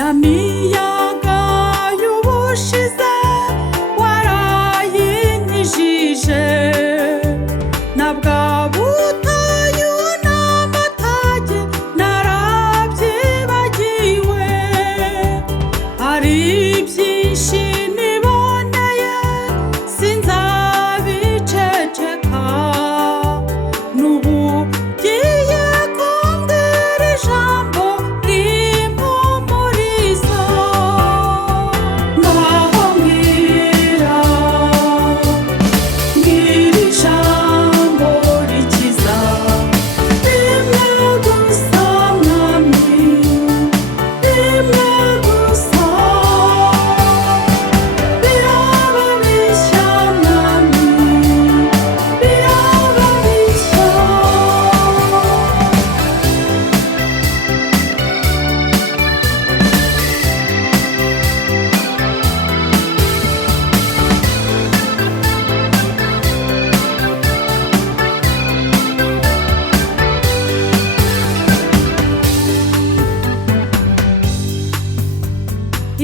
ya miyaga y'ubushize warayinkijije, na bwa butayu n'amatage narabyibagiwe. Hari byinshi niboneye sinzabiceceka, n'ubu ngiye kumbwira ijambo rimpumuriza. Ngaho mbwira ijambo rikiza, rimwe gusa mwami, rimwe gusa. Biraba bishya mwami, biraba bishya.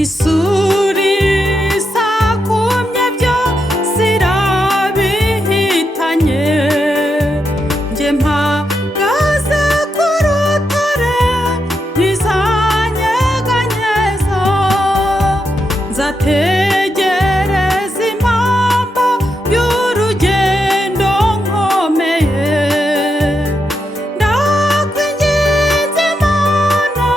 Isuri sakumye byo zirabihitanye, njye mpagaze ku rutare ntizanyeganyeza. Nzategereza impamvu y'urugendo nkomeye. Ndakwinginze Mana,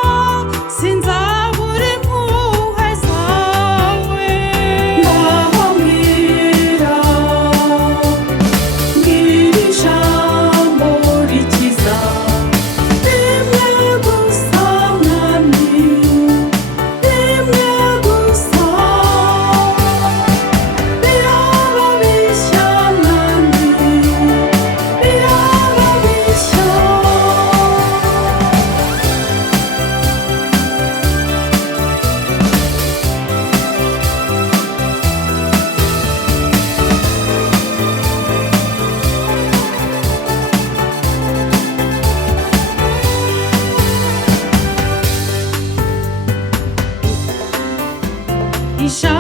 sinzabura impuhwe zawe. Ngaho mbwira ijambo rikiza, rimwe gusa mwami, rimwe gusa. Biraba bishya mwami, biraba bishya. Isha